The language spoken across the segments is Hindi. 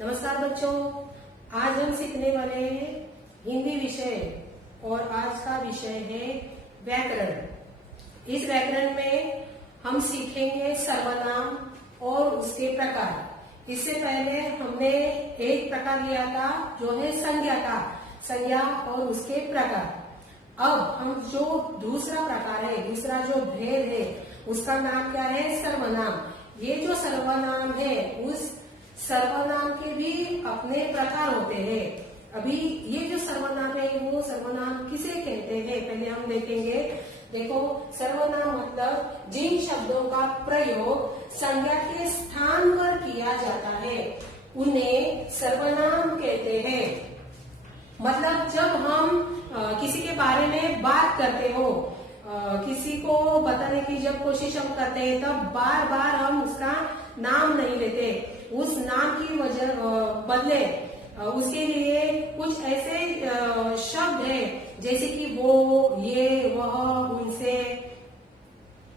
नमस्कार बच्चों, आज हम सीखने वाले हैं हिंदी विषय और आज का विषय है व्याकरण। इस व्याकरण में हम सीखेंगे सर्वनाम और उसके प्रकार। इससे पहले हमने एक प्रकार लिया था जो है संज्ञा का, संज्ञा और उसके प्रकार। अब हम जो दूसरा प्रकार है, दूसरा जो भेद है, उसका नाम क्या है? सर्वनाम। ये जो सर्वनाम है, उस सर्वनाम के भी अपने प्रकार होते हैं। अभी ये जो सर्वनाम है, वो सर्वनाम किसे कहते हैं पहले हम देखेंगे। देखो, सर्वनाम मतलब जिन शब्दों का प्रयोग संज्ञा के स्थान पर किया जाता है उन्हें सर्वनाम कहते हैं। मतलब जब हम किसी के बारे में बात करते हो, किसी को बताने की जब कोशिश हम करते हैं, तब बार बार हम उसका नाम नहीं लेते। उस नाम की वजह बदले उसके लिए कुछ ऐसे शब्द हैं जैसे कि वो, ये, वह, उनसे।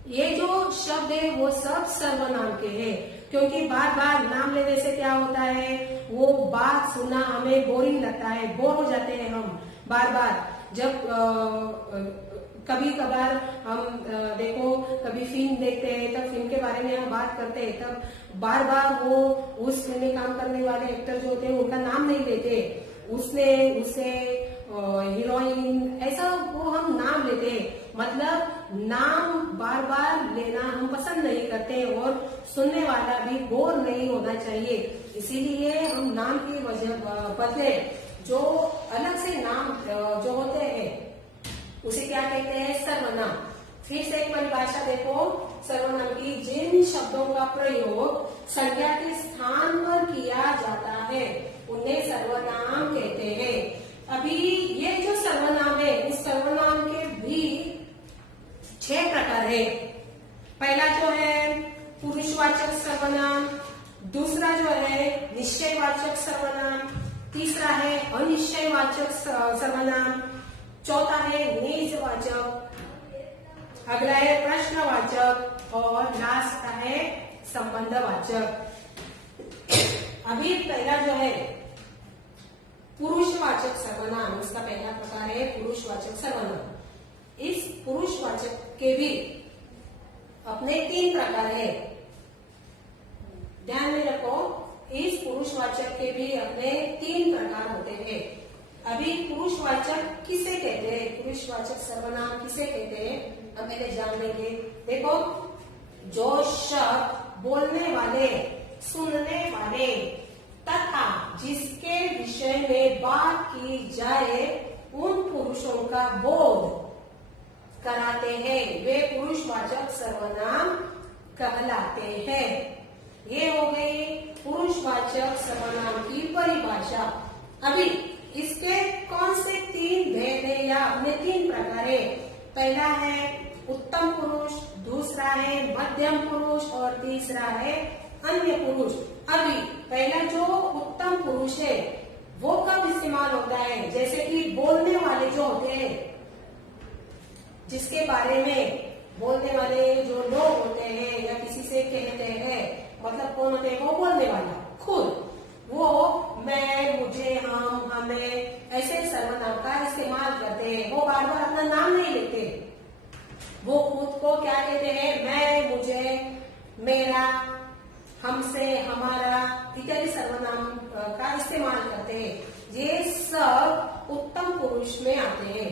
ये जो शब्द है वो सब सर्वनाम के हैं, क्योंकि बार बार नाम लेने से क्या होता है, वो बात सुनना हमें बोरिंग लगता है, बोर हो जाते हैं हम बार बार। जब कभी कभार हम देखो, कभी फिल्म देखते हैं, तब फिल्म के बारे में हम बात करते हैं, तब बार बार वो उस फिल्म में काम करने वाले एक्टर जो होते हैं उनका नाम नहीं लेते। उसने, उसे, हीरोइन, ऐसा वो हम नाम लेते हैं। मतलब नाम बार बार लेना हम पसंद नहीं करते और सुनने वाला भी बोर नहीं होना चाहिए। इसीलिए हम नाम की वजह बदले जो अलग से नाम जो होते हैं उसे क्या कहते हैं? सर्वनाम। फिर से एक परिभाषा देखो सर्वनाम की। जिन शब्दों का प्रयोग संज्ञा के स्थान पर किया जाता है उन्हें सर्वनाम कहते हैं। अभी ये जो सर्वनाम है, इस सर्वनाम के भी 6 प्रकार है। पहला जो है पुरुषवाचक सर्वनाम, दूसरा जो है निश्चयवाचक सर्वनाम, तीसरा है अनिश्चयवाचक सर्वनाम, चौथा है निजवाचक, अगला है प्रश्नवाचक और लास्ट है संबंधवाचक। अभी पहला जो है पुरुषवाचक सर्वनाम, उसका पहला प्रकार है पुरुषवाचक सर्वनाम। इस पुरुषवाचक के भी अपने 3 प्रकार है, ध्यान में रखो। इस पुरुषवाचक के भी अपने 3 प्रकार होते हैं। अभी पुरुषवाचक किसे कहते हैं, पुरुषवाचक सर्वनाम किसे कहते हैं, अब पहले जान लेंगे। देखो, जो शब्द बोलने वाले, सुनने वाले तथा जिसके विषय में बात की जाए उन पुरुषों का बोध कराते हैं, वे पुरुषवाचक सर्वनाम कहलाते हैं। ये हो गई पुरुषवाचक सर्वनाम की परिभाषा। अभी इसके कौन से 3 भेद है या अपने 3 प्रकार है? पहला है उत्तम पुरुष, दूसरा है मध्यम पुरुष और तीसरा है अन्य पुरुष। अभी पहला जो उत्तम पुरुष है वो कब इस्तेमाल होता है? जैसे कि बोलने वाले जो होते हैं, जिसके बारे में बोलने वाले जो लोग होते हैं या किसी से कहते हैं, मतलब कौन होते हैं? वो बोलने वाला खुद, वो मैं, मुझे, हम, हमें, ऐसे सर्वनाम का इस्तेमाल करते हैं। वो बार बार अपना नाम नहीं लेते, वो खुद को क्या कहते हैं? मैं, मुझे, मेरा, हमसे, हमारा इत्यादि सर्वनाम का इस्तेमाल करते हैं। ये सब उत्तम पुरुष में आते हैं।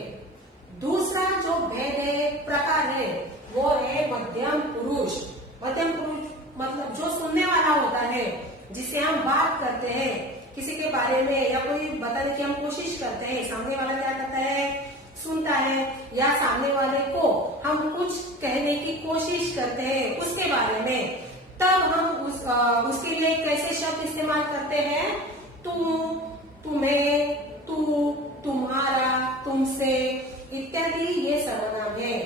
दूसरा जो भेद है, प्रकार है, वो है मध्यम पुरुष। मध्यम पुरुष मतलब जो सुनने वाला होता है, जिससे हम बात करते हैं किसी के बारे में या कोई बताने की हम कोशिश करते हैं। सामने वाला क्या करता है? सुनता है, या सामने वाले को हम कुछ कहने की कोशिश करते हैं उसके बारे में, तब हम उसके लिए कैसे शब्द इस्तेमाल करते हैं? तुम, तुम्हें, तू, तुम्हारा, तुमसे इत्यादि ये सर्वनाम है।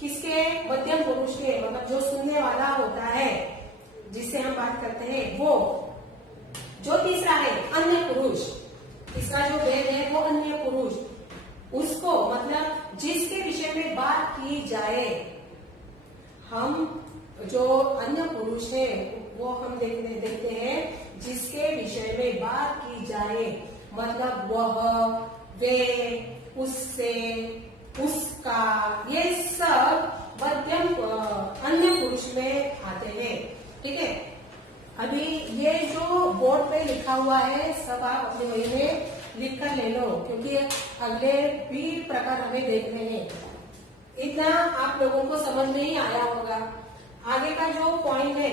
किसके? मध्यम पुरुष के, मतलब जो सुनने वाला होता है, जिससे हम बात करते हैं वो। जो तीसरा है अन्य पुरुष, तीसरा जो भेद है वो अन्य पुरुष। उसको मतलब जिसके विषय में बात की जाए, हम जो अन्य पुरुष है वो हम देखते हैं जिसके विषय में व्यवहार की जाए, मतलब वह, वे, उससे, उसका, ये सब मध्यम अन्य पुरुष में आते हैं। ठीक है, अभी ये जो बोर्ड पे लिखा हुआ है सब आप अपने वही में लिख कर ले लो, क्योंकि अगले भी प्रकार हमें देखने हैं। इतना आप लोगों को समझ नहीं आया होगा। आगे का जो पॉइंट है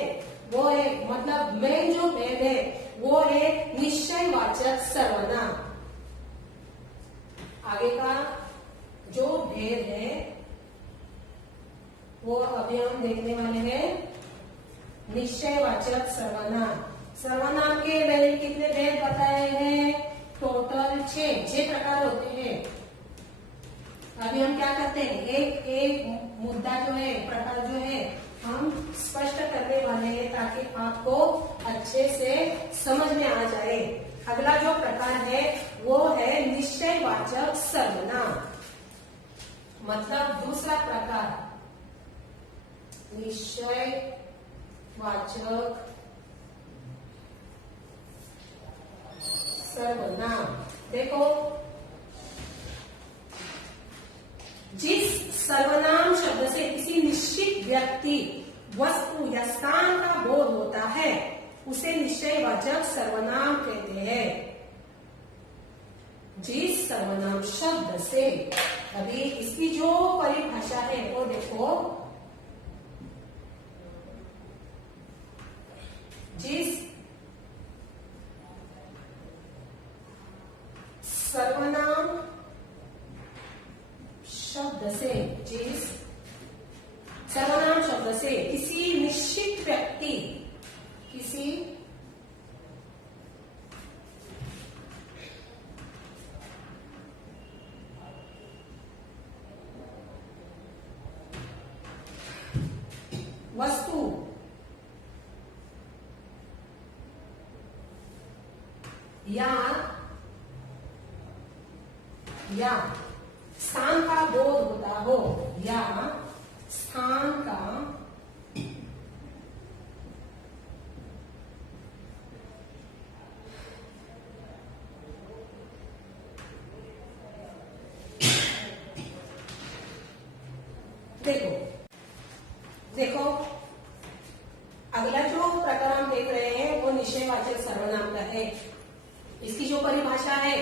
वो है, मतलब मेन जो भेद है वो है निश्चयवाचक सर्वनाम। आगे का जो भेद है वो अभी हम देखने वाले हैं निश्चयवाचक सर्वनाम। सर्वनाम के मैंने कितने भेद बताए हैं? टोटल 6 प्रकार होते हैं। अभी हम क्या करते हैं, एक एक मुद्दा जो है, प्रकार जो है, हम स्पष्ट करने वाले हैं ताकि आपको अच्छे से समझ में आ जाए। अगला जो प्रकार है वो है निश्चयवाचक सर्वनाम, मतलब दूसरा प्रकार निश्चयवाचक सर्वनाम। देखो, जिस सर्वनाम शब्द से किसी निश्चित व्यक्ति, वस्तु या स्थान का बोध होता है उसे निश्चयवाचक सर्वनाम कहते हैं। जिस सर्वनाम शब्द से, अभी इसकी जो परिभाषा है वो देखो, जिस सर्वनाम शब्द से, जिस सर्वनाम शब्द से किसी निश्चित व्यक्ति, किसी वस्तु या स्थान का बोध होता हो, या स्थान का देखो अगला जो प्रकार हम देख रहे हैं वो निश्चयवाचक सर्वनाम का है। इसकी जो परिभाषा है,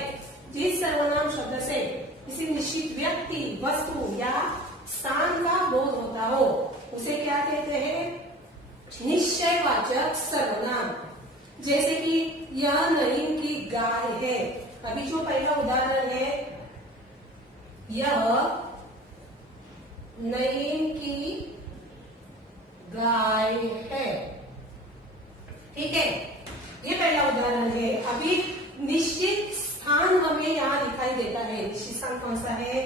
जिस सर्वनाम शब्द से किसी निश्चित व्यक्ति, वस्तु या स्थान का बोध होता हो उसे क्या कहते हैं? निश्चयवाचक सर्वनाम। जैसे कि यह नईम की गाय है। अभी जो पहला उदाहरण है, यह नईम की गाय है। ठीक है, ये पहला उदाहरण है। अभी निश्चित स्थान हमें यहाँ दिखाई देता है। निश्चित स्थान कौन सा है?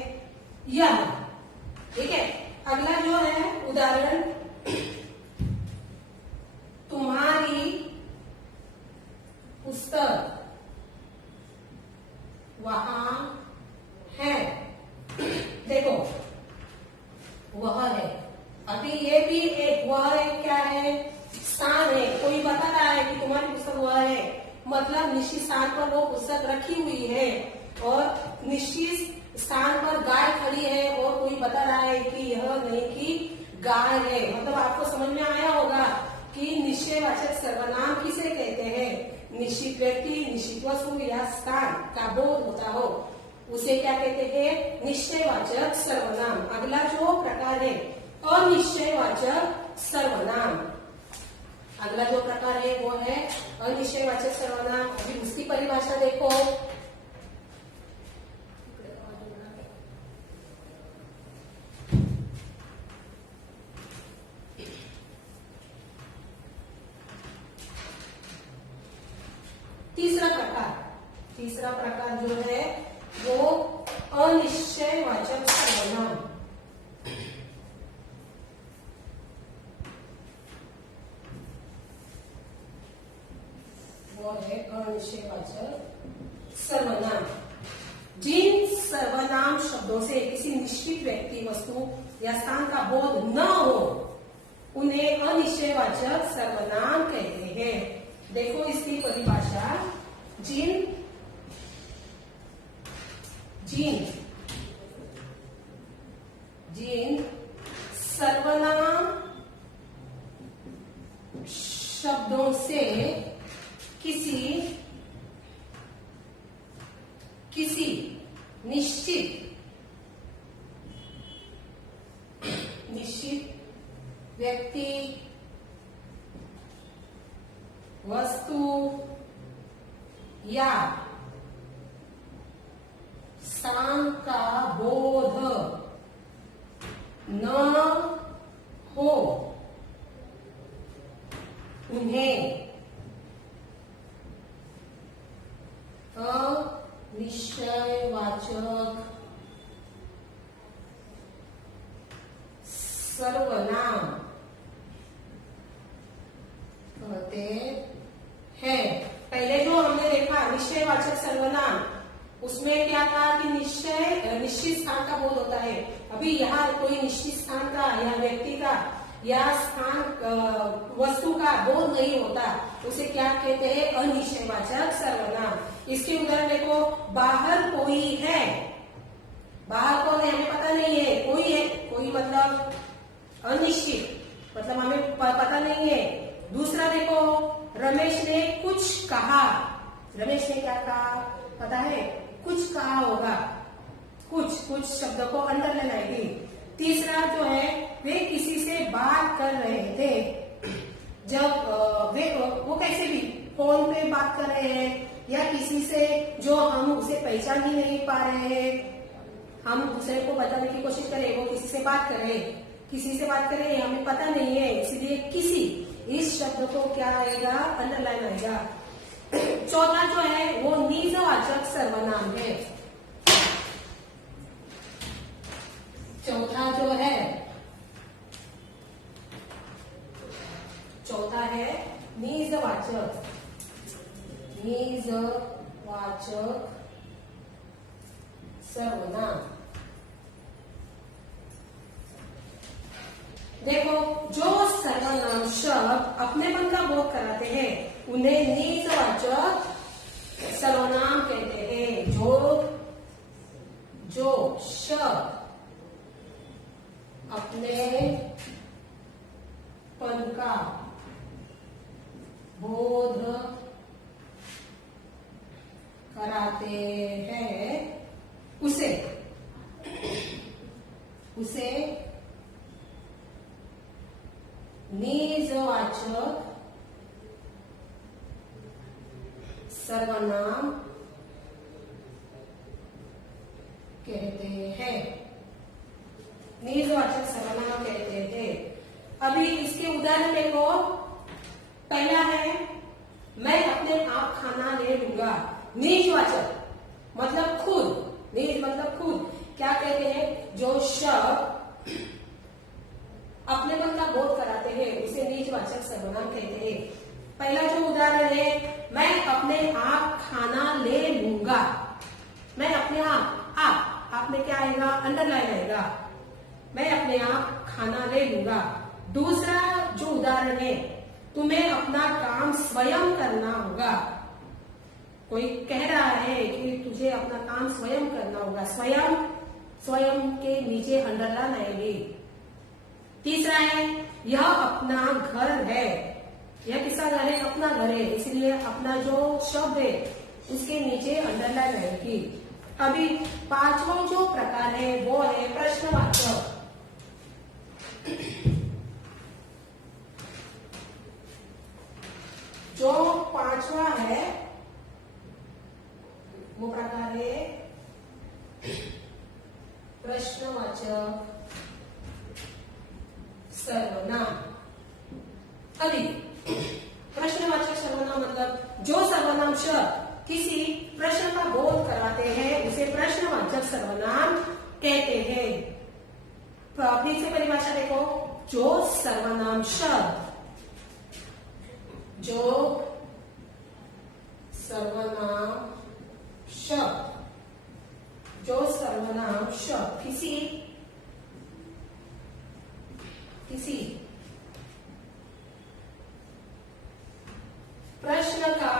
यह। ठीक है, अगला जो है उदाहरण, तुम्हारी पुस्तक वहां है। देखो, वह है। अभी ये भी एक, वह एक क्या है? स्थान है। कोई बता रहा है कि तुम्हारी पुस्तक वह है, मतलब निश्चित स्थान पर वो पुस्तक रखी हुई है और निश्चित स्थान पर गाय खड़ी है और कोई बता रहा है कि यह नहीं की गाय है। मतलब आपको समझ में आया होगा कि निश्चयवाचक सर्वनाम किसे कहते हैं? निश्चित व्यक्ति, निश्चित वस्तु या स्थान का बोध होता हो उसे क्या कहते हैं? निश्चयवाचक सर्वनाम। अगला जो प्रकार है अनिश्चयवाचक सर्वनाम। अगला जो प्रकार है वो है अनिश्चयवाचक सर्वनाम। अभी उसकी परिभाषा देखो, तीसरा प्रकार जो है वो अनिश्चयवाचक सर्वनाम। वो है अनिश्चयवाचक सर्वनाम। जिन सर्वनाम शब्दों से किसी निश्चित व्यक्ति, वस्तु या स्थान का बोध न हो उन्हें अनिश्चयवाचक सर्वनाम कहते हैं। देखो इसकी परिभाषा, जिन, जिन, जिन सर्वनाम शब्दों से किसी किसी निश्चित निश्चित व्यक्ति, वस्तु या स्थान का बोध न हो, उन्हें अनिश्चयवाचक सर्वनाम कहते हैं। पहले जो हमने देखा निश्चयवाचक सर्वनाम, उसमें क्या था कि निश्चित स्थान का बोध होता है। अभी यहाँ कोई निश्चित स्थान का या व्यक्ति का या स्थान वस्तु का बोध नहीं होता, उसे क्या कहते हैं? अनिश्चयवाचक सर्वनाम। इसके उदाहरण देखो, बाहर कोई है, बाहर कौन है हमें पता नहीं है, कोई है, कोई मतलब अनिश्चित, मतलब हमें पता नहीं है। दूसरा देखो, रमेश ने कुछ कहा, रमेश ने क्या कहा पता है? कुछ कहा होगा, कुछ शब्द को अंदर ले लाएगी। तीसरा जो है, वे किसी से बात कर रहे थे, जब वो कैसे भी फोन पे बात कर रहे हैं या किसी से जो हम उसे पहचान ही नहीं पा रहे हैं, हम दूसरे को बताने की कोशिश करें, वो किसी से बात करे, किसी से बात करें हमें पता नहीं है, इसलिए किसी, इस शब्द को क्या आएगा? अंडरलाइन आएगा। चौथा जो है वो निजवाचक सर्वनाम है। चौथा जो है, चौथा है निजवाचक, निजवाचक सर्वनाम। देखो, जो सर्वनाम शब्द अपनेपन का बोध कराते हैं उन्हें निजवाचक सर्वनाम कहते हैं। जो शब्द अपनेपन का बोध कराते हैं उसे निजवाचक सर्वनाम कहते हैं, निजवाचक सर्वनाम कहते हैं। अभी इसके उदाहरण देखो, पहला है मैं अपने आप खाना ले लूंगा, निजवाचक मतलब खुद, निज मतलब खुद। क्या कहते हैं? जो शब्द अपनेपन का बोध कराते हैं उसे निजवाचक सर्वनाम कहते हैं। पहला जो उदाहरण है, मैं अपने आप खाना ले लूंगा, मैं अपने आप में क्या आएगा? अंडरलाइन आएगा, मैं अपने आप खाना ले लूंगा। दूसरा जो उदाहरण है, तुम्हें अपना काम स्वयं करना होगा, कोई कह रहा है कि तुझे अपना काम स्वयं करना होगा, स्वयं के नीचे अंडरलाइन आएगी। तीसरा है, यह अपना घर है, यह किसका घर है? अपना घर है, इसलिए अपना जो शब्द है उसके नीचे अंडरलाइन आएगी। अभी पांचवा जो प्रकार है वो है प्रश्नवाचक। जो पांचवा है वो प्रकार है प्रश्नवाचक सर्वनाम। अभी प्रश्नवाचक सर्वनाम मतलब जो सर्वनाम शब्द किसी प्रश्न का बोध कराते हैं उसे प्रश्नवाचक सर्वनाम कहते हैं। फिर से परिभाषा देखो, जो सर्वनाम शब्द किसी प्रश्न का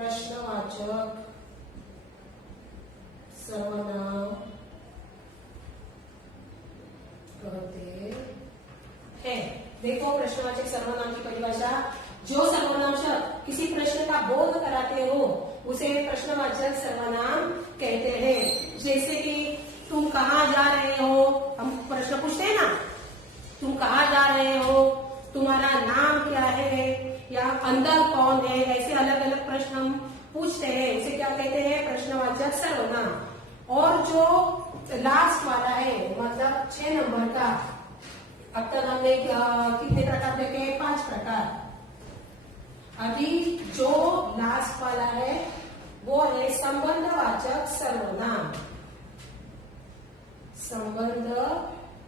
प्रश्नवाचक सर्वनाम कहते हैं। देखो प्रश्नवाचक सर्वनाम की परिभाषा, जो सर्वनाम शब्द किसी प्रश्न का बोध कराते हो उसे प्रश्नवाचक सर्वनाम कहते हैं। जैसे कि तुम कहाँ जा रहे हो, हम प्रश्न पूछते हैं ना, तुम कहाँ जा रहे हो, तुम्हारा नाम क्या है, या अंदर कौन है, ऐसे अलग अलग प्रश्न हम पूछते हैं, उसे क्या कहते हैं, प्रश्नवाचक सर्वनाम। और जो लास्ट वाला है, मतलब 6 नंबर का, अब तक हमने कितने प्रकार देखे, 5 प्रकार। अभी जो लास्ट वाला है वो है संबंधवाचक सर्वनाम। संबंधवाचक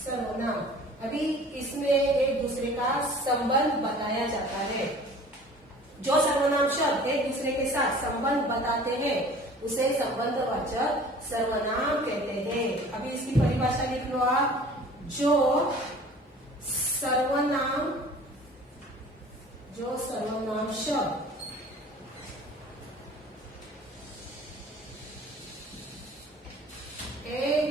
सर्वनाम, अभी इसमें एक दूसरे का संबंध बताया जाता है। जो सर्वनाम शब्द एक दूसरे के साथ संबंध बताते हैं उसे संबंधवाचक सर्वनाम कहते हैं। अभी इसकी परिभाषा लिख लो आप। जो सर्वनाम शब्द एक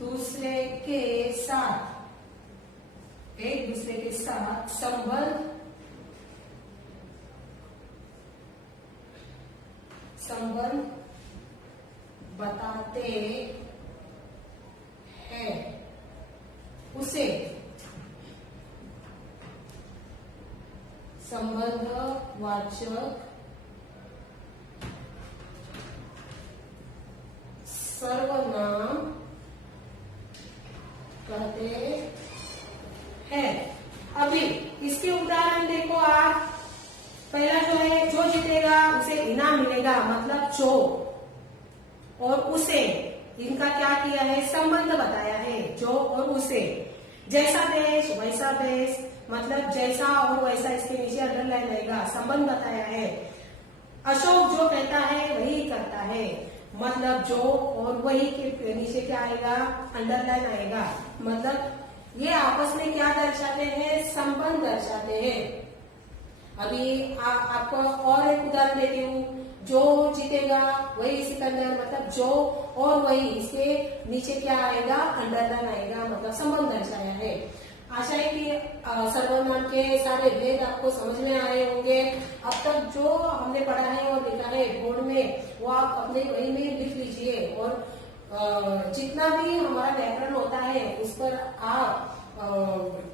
दूसरे के साथ संबंध बताते हैं उसे संबंधवाचक सर्वनाम कहते हैं। अभी इसके उदाहरण देखो आप। पहला जो है, जो जीतेगा उसे इनाम मिलेगा, मतलब जो और उसे, इनका क्या किया है, संबंध बताया है, जो और उसे। जैसा देश वैसा देश, मतलब जैसा और वैसा, इसके नीचे अंडरलाइन रहेगा, संबंध बताया है। अशोक जो कहता है वही करता है, मतलब जो और वही के नीचे क्या आएगा, अंडरलाइन आएगा। मतलब ये आपस में क्या दर्शाते हैं, संबंध दर्शाते हैं। अभी आपको और एक उदाहरण देती हूँ। जो जीतेगा वही सिकंदर, मतलब जो और वही, इसके नीचे क्या आएगा, अंडरलाइन आएगा, मतलब संबंध दर्शाया है। आशा है कि सर्वनाम के सारे भेद आपको समझ में आए होंगे। अब तक जो हमने पढ़ा है और लिखा है बोर्ड में, वो आप अपने वही में लिख लीजिए। और जितना भी हमारा व्याकरण होता है उस पर आप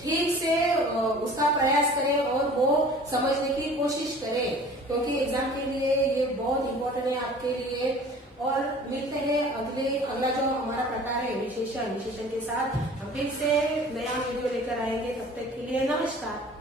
ठीक से उसका प्रयास करें और वो समझने की कोशिश करें, क्योंकि एग्जाम के लिए ये बहुत इम्पोर्टेंट है आपके लिए। और मिलते हैं अगला जो हमारा प्रकार है विशेषण के साथ। हम फिर से नया वीडियो लेकर आएंगे। तब तक के लिए नमस्कार।